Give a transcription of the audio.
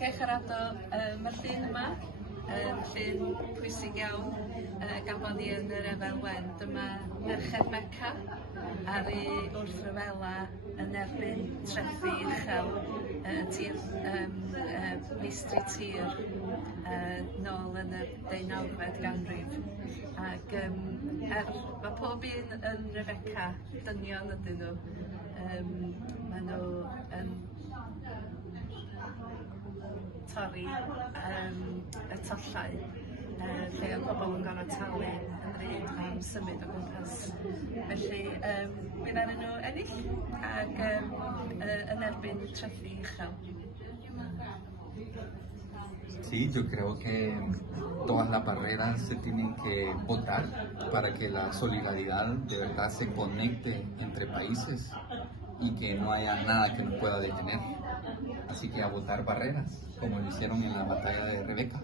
Diolch ar ado. Mae'r llun yma yn llun pwysig iawn gan bod ni yn yr Efel Wen. Dyma Merched Beca aru wrth ryfela yn erbyn trethu uchel meistri tir nôl yn y 19fed ganrif. Ac mae pob un yn Rebecca, dynion ydyn nhw. Maen nhw yn torri y tollau lle oedd pobl yn gorfod talu yn rhaid am symud o gwmpas. Felly, bydd arnyn nhw ennill ac yn erbyn trethu uchel. Sí, yo creo que todas las barreras se tienen que votar para que la solidaridad de verdad se conecte entre países y que no haya nada que nos pueda detener. Así que a votar barreras, como lo hicieron en la batalla de Rebeca.